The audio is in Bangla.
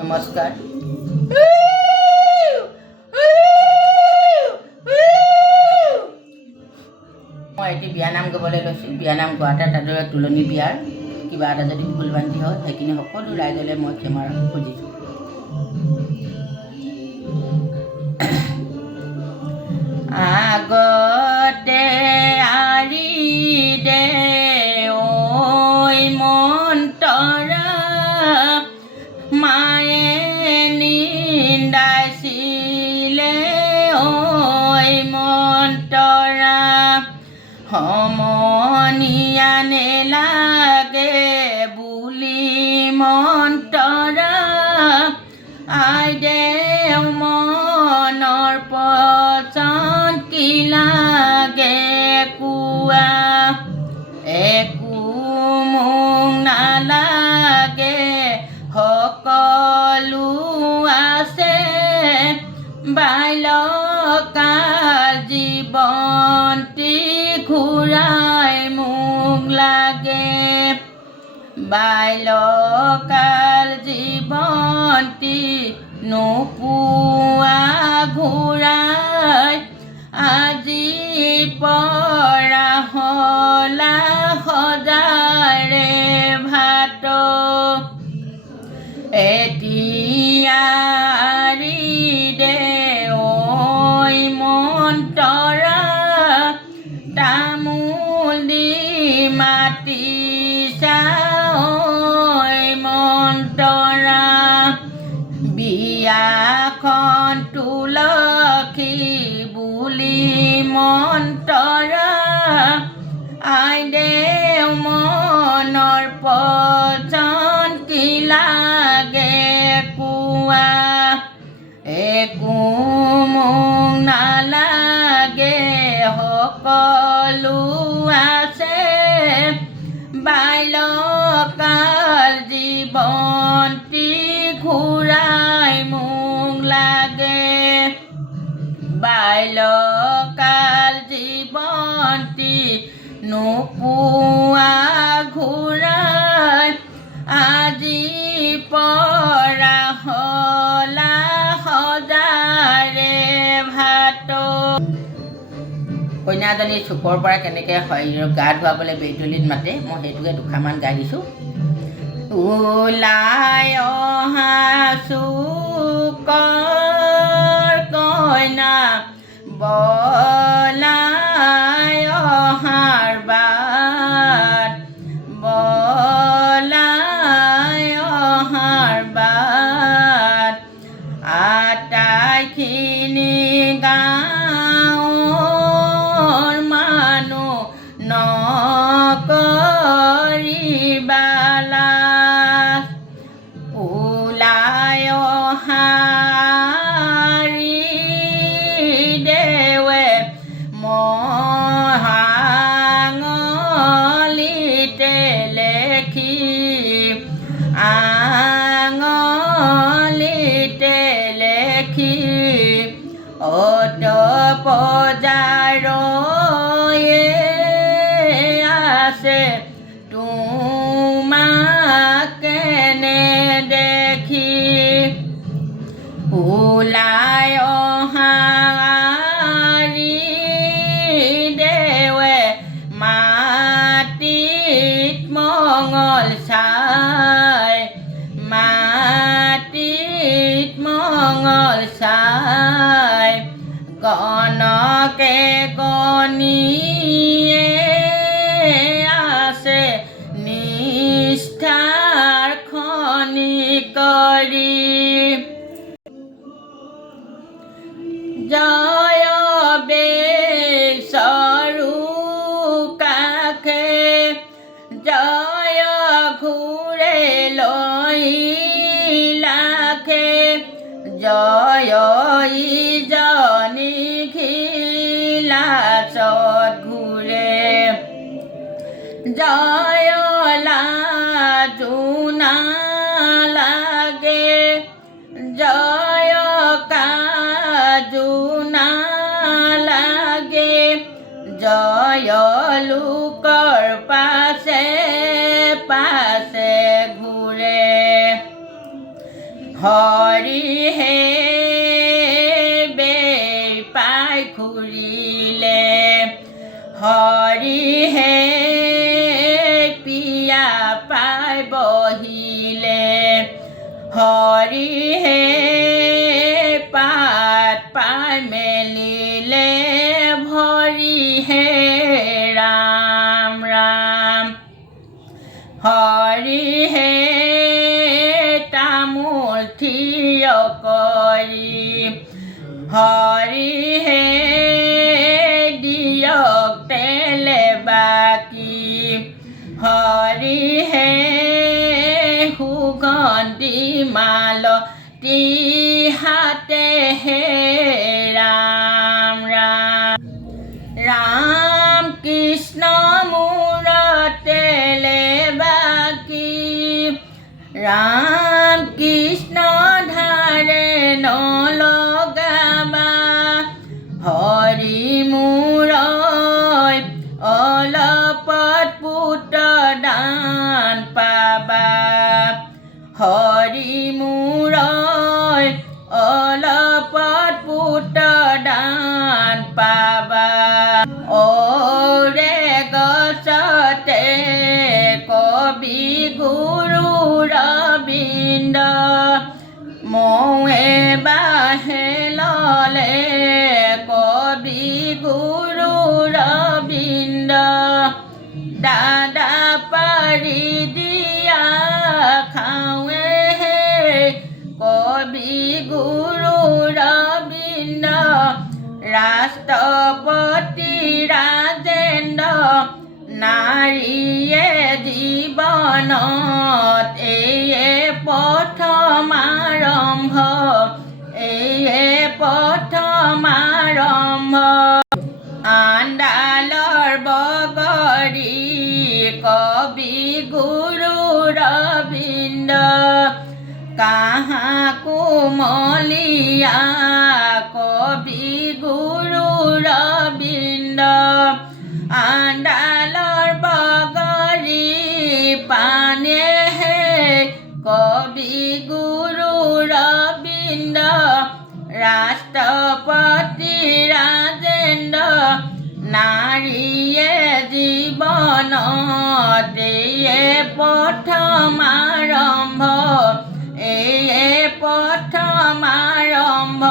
নমস্কাৰ মই এটি বিয়ানাম গাবলৈ লৈছোঁ। বিয়ানাম গোৱাতে তাদৰে তুলনি বিয়াৰ। কিবা এটা যদি ভুল বান্ধি হয়, সেইখিনি সকলো ৰাইজলৈ মই ক্ষমা খুজিছোঁ। বুলি মন্তৰা আই দেও মনৰ পচন্দ কি লাগে কোৱা একো মোক নালাগে, সকলো আছে। বাইলকাল জীৱন্তী বাইলকাল জীবনটি নোপোৱা পচন্দ কি লাগে কোৱা একো মোক নালাগে সকলো আছে বাইলকাল জীৱন্তী ঘূৰাই মোক লাগে। বাইলকাল জীৱন্তী নোপোৱা কইনাজনী চুকৰ পৰা কেনেকৈ শৰীৰৰ গা ধুৱাবলৈ বেদলিত মাতে, মই সেইটোকে দুষাৰমান গাই দিছোঁ। ওলাই অহা চুকৰ কইনা বলাই আছে তোমাক কেনে দেখি ওলাই জয় লাজুনা লাগে। জয় কাজুনা লাগে। জয় লোকৰ পাছে পাছে ঘূৰে হৰিহে বেপাই ভৰিহে ৰাম ৰাম হৰিহে তামোল থিয় কৰি হৰিহে ৰাষ্ট্ৰপতি ৰাজেন্দ্ৰ নাৰীয়ে জীৱনত এইয়ে প্ৰথম আৰম্ভ এইয়ে প্ৰথম আৰম্ভ আণ্ডালৰ বগৰী কবি গুৰু ৰবীন্দ্ৰ কাহা কোমলীয়া গুরু রবীন্দ্র আন্ডালর বগরি পানে হে। কবি গুরু রবীন্দ্র, রাষ্ট্রপতি রাজেন্দ্র নারীয়ে জীৱন দিয়ে প্ৰথম আৰম্ভ এয়ে প্ৰথম আৰম্ভ